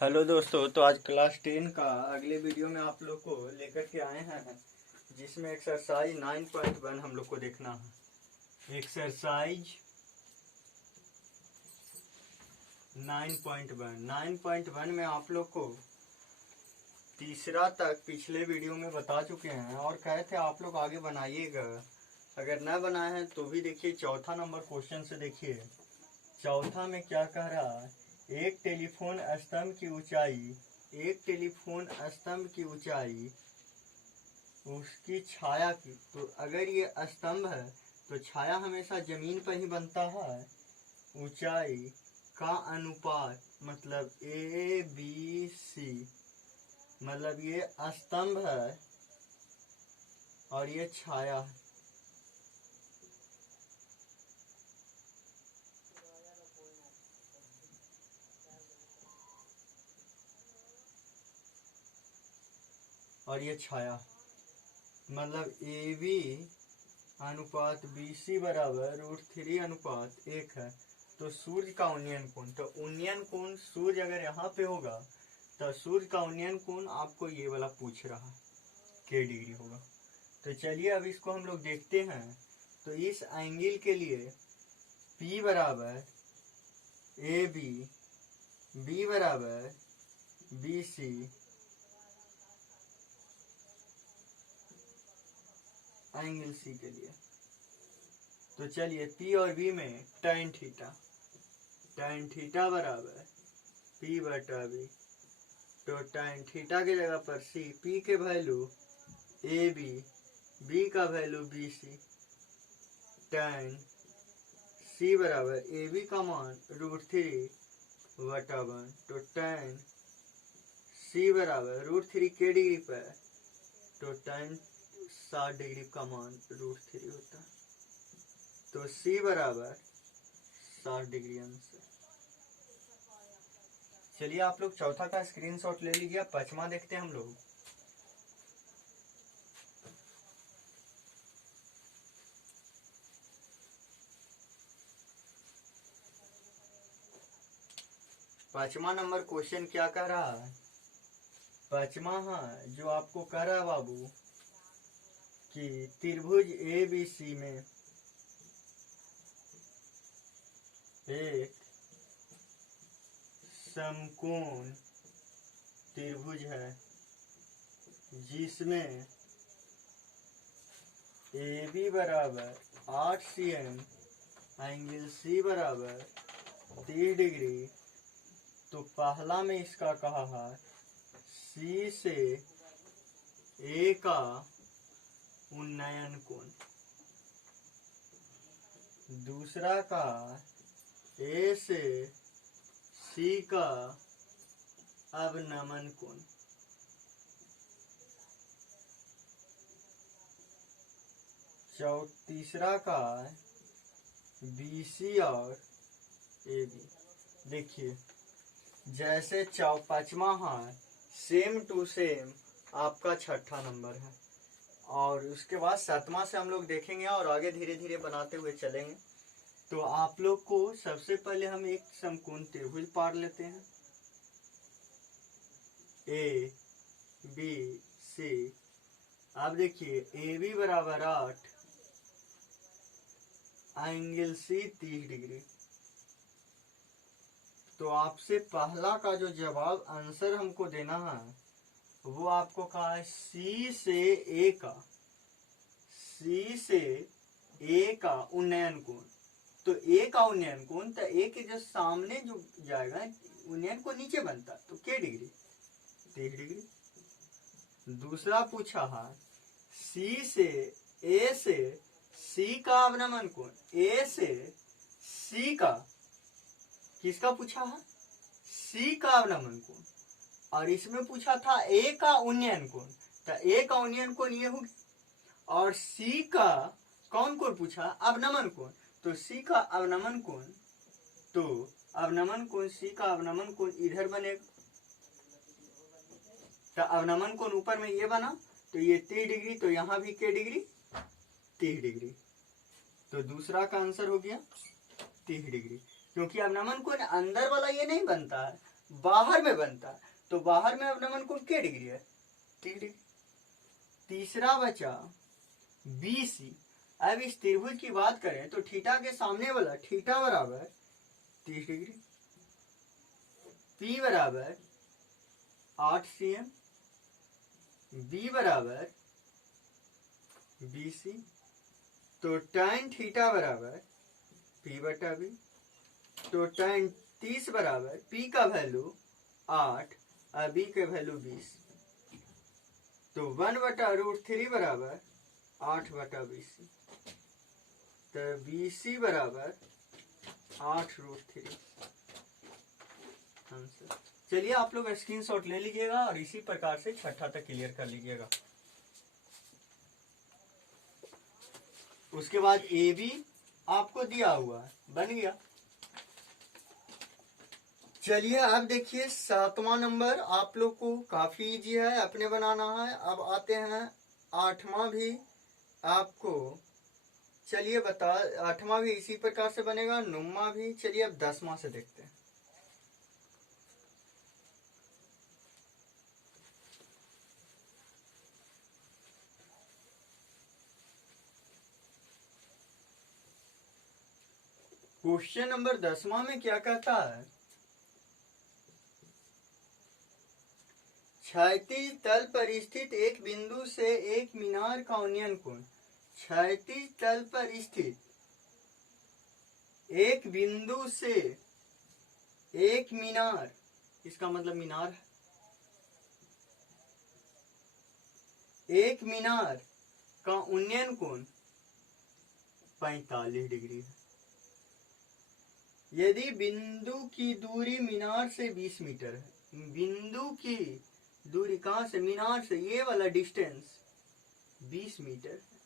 Hello दोस्तों, तो आज क्लास 10 का अगले वीडियो में आप लोग को लेकर के आए हैं, जिसमें एक्सरसाइज 9.1 हम लोग को देखना है। एक्सरसाइज 9.1 में आप लोग को तीसरा तक पिछले वीडियो में बता चुके हैं और कहे थे आप लोग आगे बनाइएगा। अगर न बनाए हैं तो भी देखिए, चौथा नंबर क्वेश्चन से देखिए। चौथा में क्या कह रहा है, एक टेलीफोन स्तंभ की ऊंचाई उसकी छाया की। तो अगर ये स्तंभ है तो छाया हमेशा जमीन पर ही बनता है। ऊंचाई का अनुपात मतलब ABC, मतलब ये स्तंभ है और ये छाया है। और ये छाया, मतलब AB अनुपात BC बराबर √3/1 है। तो सूर्य का उन्नयन कोण, तो उन्नयन कोण सूर्य अगर यहाँ पे होगा तो सूर्य का उन्नयन कोण आपको ये वाला पूछ रहा है, k डिग्री होगा। तो चलिए अब इसको हम लोग देखते हैं। तो इस एंगल के लिए P बराबर AB, B बराबर BC, एंगल C के लिए। तो चलिए P और B में tan थीटा बराबर P/B। तो tan थीटा की जगह पर C, P के वैल्यू AB, B का वैल्यू BC। tan C बराबर AB का मान √3/1। तो tan C बराबर √3 के डिग्री पर, तो tan 60 डिग्री का मान √3 होता है। तो C बराबर 60 डिग्री आंसर। चलिए आप लोग चौथा का स्क्रीनशॉट ले लीजिए। पांचवा देखते हैं हम लोग। पांचवा नंबर क्वेश्चन क्या कह रहा है, पांचवा है जो आपको कह रहा है बाबू कि त्रिभुज ABC में एक समकोण त्रिभुज है जिसमें AB बराबर 8 cm, एंगल C बराबर 30 डिग्री। तो पहला में इसका कहा है C से A का उन्नयन कोण, दूसरा का A से C का अवनमन कोण। तीसरा का BC और AB। देखिए जैसे पांचवा है सेम टू सेम आपका छठा नंबर है, और उसके बाद सातवां से हम लोग देखेंगे और आगे धीरे धीरे बनाते हुए चलेंगे। तो आप लोग को सबसे पहले हम एक समकोण त्रिभुज पार लेते हैं, ABC। अब देखिए AB बराबर 8, एंगल C 30 डिग्री। तो आपसे पहला का जो जवाब आंसर हमको देना है वो आपको कहा है C से A का उन्नयन कोण। तो A का उन्नयन कोण, तो A के जो सामने जो जाएगा उन्नयन को नीचे बनता, तो k डिग्री 30 डिग्री। दूसरा पूछा है A से C का अवनमन कोण, A से C का, किसका पूछा है, C का अवनमन कोण। और इसमें पूछा था A का उन्नयन कोण, तो A का उन्नयन कोण ये होगी, और C का कौन कोण पूछा, अवनमन कोण। तो C का अवनमन कोण, तो अवनमन कोण C का अवनमन कोण इधर बनेगा। तो अवनमन कोण ऊपर में ये बना, तो ये 30 डिग्री, तो यहाँ भी k डिग्री 30 डिग्री। तो दूसरा का आंसर हो गया 30 डिग्री, क्योंकि अवनमन कोण अंदर वाला ये नहीं बनता है, बाहर में बनता है, तो बाहर में अवनमन कोण क्या डिग्री है? 30 डिग्री। तीसरा बचा BC। अब इस त्रिभुज की बात करें तो थीटा के सामने वाला थीटा बराबर 30 डिग्री, P बराबर 8 cm, B बराबर BC। तो tan थीटा बराबर P बटा B। तो tan 30 बराबर P का वैल्यू 8 और B का वैल्यू 20। तो 1/√3 बराबर 8/BC। तो BC बराबर 8√3 आंसर। चलिए आप लोग स्क्रीनशॉट ले लीजिएगा और इसी प्रकार से छठा तक क्लियर कर लीजिएगा। उसके बाद AB आपको दिया हुआ है, बन गया। चलिए अब देखिए 7वां नंबर आप लोग को काफी इजी है, अपने बनाना है। अब आते हैं 8वां भी आपको, चलिए बता, 8वां भी इसी प्रकार से बनेगा, 9वां भी। चलिए अब 10वां से देखते हैं। क्वेश्चन नंबर 10वां में क्या कहता है? क्षैतिज तल पर स्थित एक बिंदु से एक मीनार का उन्नयन कोण। क्षैतिज तल पर स्थित एक बिंदु से एक मीनार, इसका मतलब मीनार है, एक मीनार का उन्नयन कोण 45 डिग्री है। यदि बिंदु की दूरी मीनार से 20 मीटर है, बिंदु की दूरी कहां से? मीनार से, ये वाला डिस्टेंस 20 मीटर है।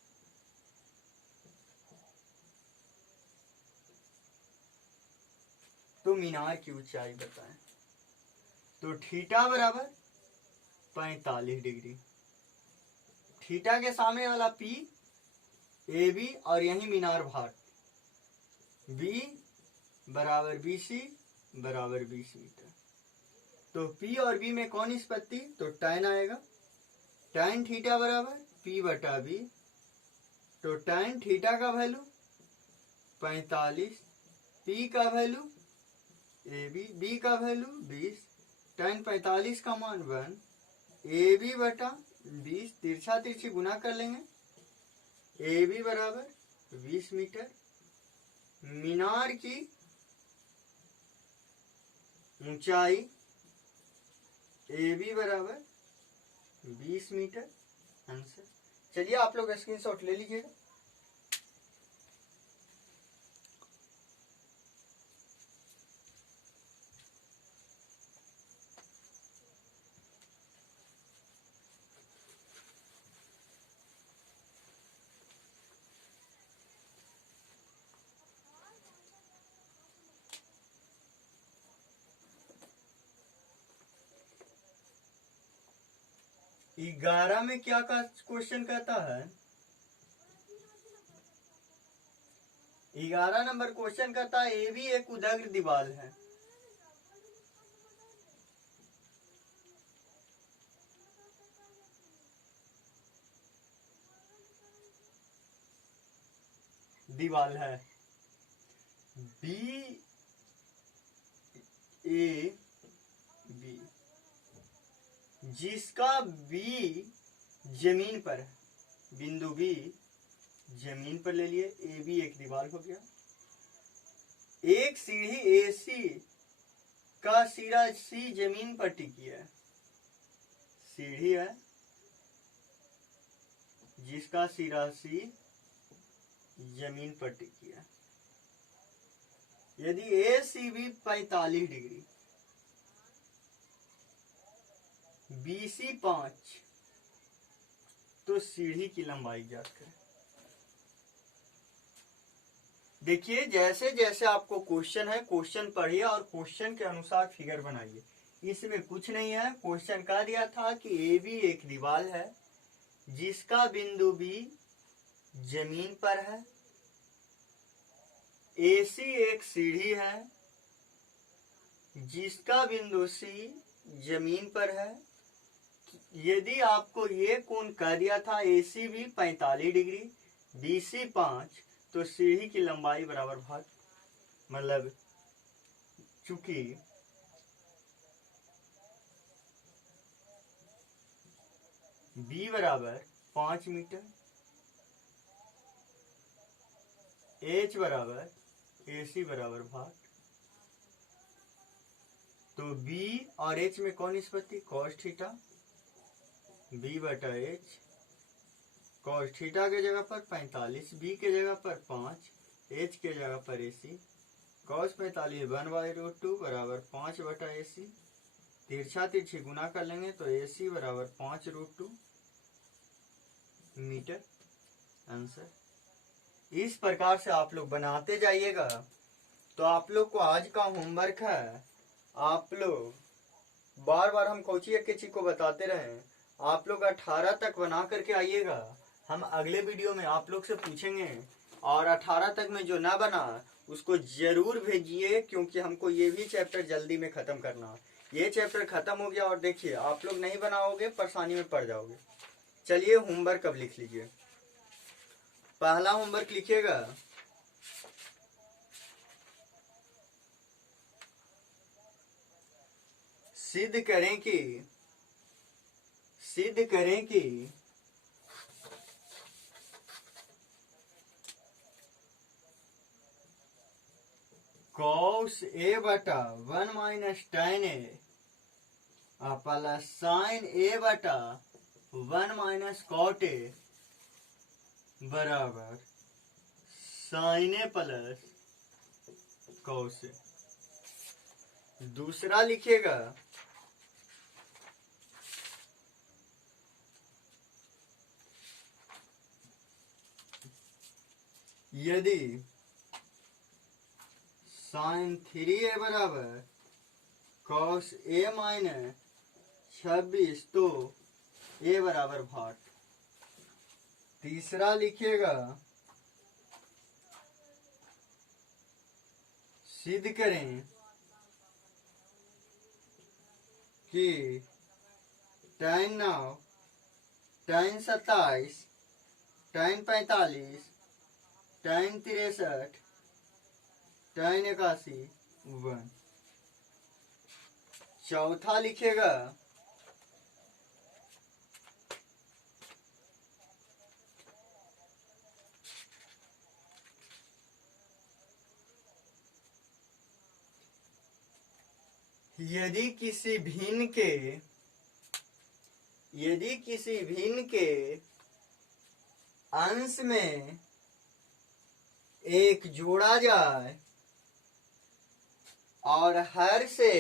तो मीनार की ऊंचाई बताएं। तो थीटा बराबर 45 डिग्री, थीटा के सामने वाला P AB और यही मीनार भाग B बराबर BC बराबर 20 मीटर। तो P और B में कौन निष्पत्ति? तो tan आएगा। tan थीटा बराबर P बटा B। तो tan थीटा का वैल्यू 45, P का वैल्यू AB, B का वैल्यू 20, tan 45 का मान 1, AB बटा 20, तिरछा तिरछी गुना कर लेंगे, AB बराबर 20 मीटर। मीनार की ऊंचाई AB बराबर 20 मीटर आंसर। चलिए आप लोग स्क्रीनशॉट ले लीजिएगा। ग्यारह में क्या का क्वेश्चन कहता है? 11 नंबर क्वेश्चन कहता है ए भी एक उदग्र दीवार है। दीवार है बी ए बी, जिसका बी जमीन पर है, बिंदु बी जमीन पर ले लिए, ए बी एक दीवार हो गया। एक सीढ़ी ए सी का सिरा सी जमीन पर टिकी है, सीढ़ी है जिसका सिरा सी जमीन पर टिकी है। यदि A C B 45 degree, B C 5, तो सीढ़ी की लंबाई ज्ञात करें। देखिए जैसे जैसे आपको क्वेश्चन है, क्वेश्चन पढ़िए और क्वेश्चन के अनुसार फिगर बनाइए। इसमें कुछ नहीं है, क्वेश्चन कह दिया था कि ए बी एक दीवार है जिसका बिंदु बी जमीन पर है, ए सी एक सीढ़ी है जिसका बिंदु सी जमीन पर है। यदि आपको ये कोण कह दिया था AC भी 45 डिग्री, BC 5, तो सीढ़ी की लंबाई बराबर भाग, मतलब चूंकि B बराबर 5 मीटर, H बराबर AC बराबर भाग, तो B और H में कौन निष्पत्ति, cos थीटा, B बटा H, cos थीटा के जगह पर 45, B के जगह पर 5, H के जगह पर AC, cos 45 1/√2 बराबर 5 बटा AC, तिरछा तिरछी गुना कर लेंगे तो AC बराबर 5√2 मीटर आंसर। इस प्रकार से आप लोग बनाते जाइएगा। तो आप लोग को आज का होमवर्क है, आप लोग बार बार हम कोची चीज को बताते रहे, आप लोग 18 तक बना करके आइएगा। हम अगले वीडियो में आप लोग से पूछेंगे, और 18 तक में जो ना बना उसको जरूर भेजिए, क्योंकि हमको ये भी चैप्टर जल्दी में खत्म करना। ये चैप्टर खत्म हो गया और देखिए आप लोग नहीं बनाओगे परेशानी में पड़ जाओगे। चलिए होमवर्क अब लिख लीजिए। पहला होमवर्क लिखिएगा, सिद्ध करें कि cos A बटा 1 minus tan A plus sin A बटा 1 माइनस cot A बराबर sin A plus cos A। दूसरा लिखिएगा, यदि sin 3A बराबर cos A माइनस 26 तो A बराबर भाग। तीसरा लिखिएगा, सिद्ध करें कि tan 9, tan 27, tan 45, tan 63, tan 81 1। चौथा लिखिएगा, यदि किसी भिन्न के अंश में एक जोड़ा जाए और हर से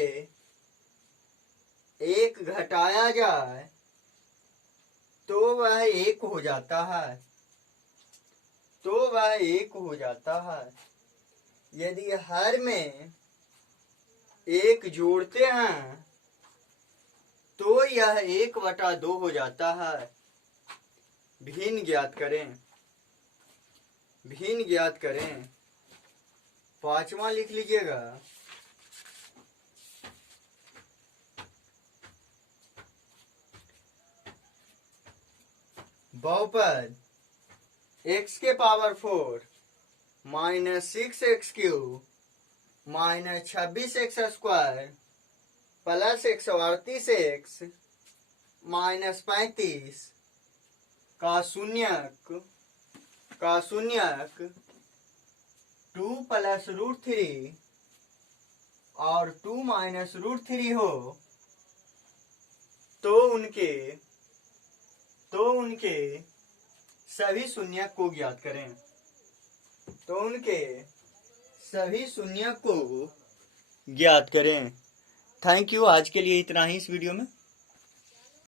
एक घटाया जाए तो वह एक हो जाता है। यदि हर में एक जोड़ते हैं तो यह 1/2 हो जाता है। भिन्न ज्ञात करें। पांचवा लिख लीजिएगा, बहुपद x के power 4 minus 6x³ minus 26x² plus 138x minus 35 का शून्यक 2 प्लस √3 और 2 माइनस √3 हो तो उनके सभी शून्यक को ज्ञात करें। Thank you. आज के लिए इतना ही इस वीडियो में।